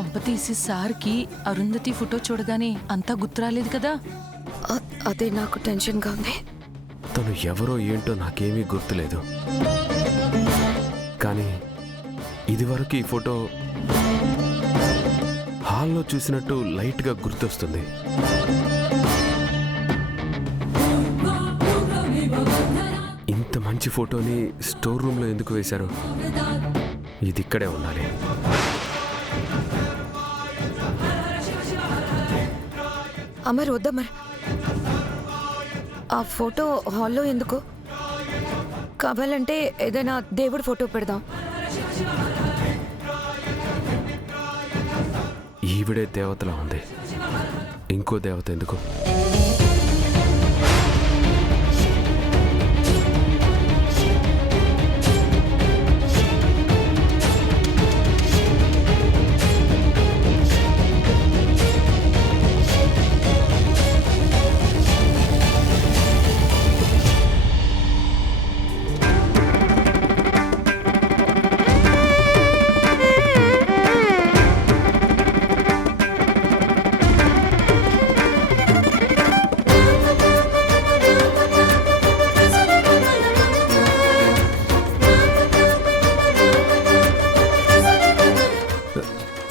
కొంపతీసి సార్కి అరుంధతి ఫోటో చూడగానే అంతా గుర్తురాలేదు కదా? అదే నాకు టెన్షన్గా ఉంది. తను ఎవరో ఏంటో నాకేమీ గుర్తులేదు, కానీ ఇదివరకు ఈ ఫోటో హాల్లో చూసినట్టు లైట్గా గుర్తొస్తుంది. ఇంత మంచి ఫోటోని స్టోర్ రూమ్లో ఎందుకు వేశారు? ఇది ఇక్కడే ఉండాలి. అమర్ వద్దమర్, ఆ ఫోటో హాల్లో ఎందుకు? కావాలంటే ఏదైనా దేవుడి ఫోటో పెడదాం. ఈవిడే దేవతలా ఉంది, ఇంకో దేవత ఎందుకు?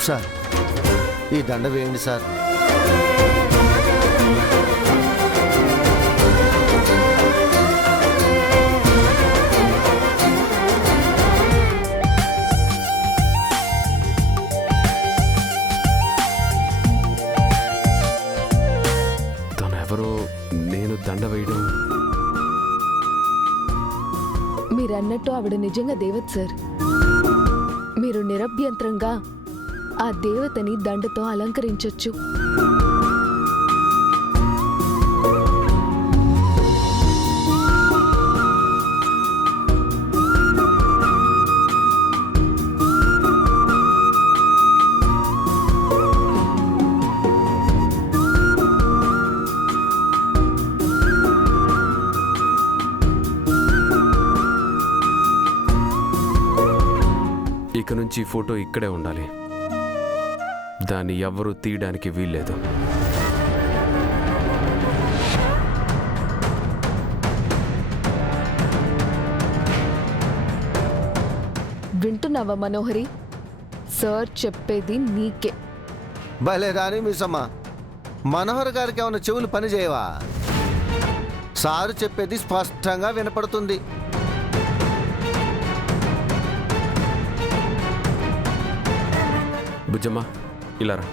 సార్, ఈ దండ వేయండి సార్. తనెవరో నేను దండ వేయడం. మీరన్నట్టు ఆవిడ నిజంగా దేవత సార్. మీరు నిరభ్యంతరంగా ఆ దేవతని దండతో అలంకరించొచ్చు. ఇక నుంచి ఫోటో ఇక్కడే ఉండాలి, దాన్ని ఎవ్వరూ తీయడానికి వీల్లేదు. వింటున్నావా మనోహరి? సార్ చెప్పేది నీకే. భలే రాని మిస్సమ్మ, మనోహర్ గారికి ఏమైనా చెవులు పని చేయవా? సారు చెప్పేది స్పష్టంగా వినపడుతుంది. బుజ్జమ్మ, ఇలా రా.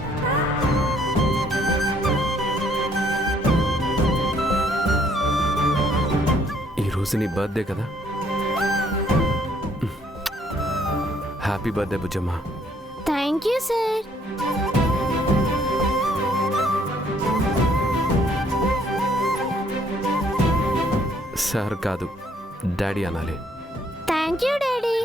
ఈరోజు నీ బర్త్డే కదా? Happy birthday Bujjamma. Thank you sir. Sir కాదు, డాడీ అనాలి. Thank you daddy.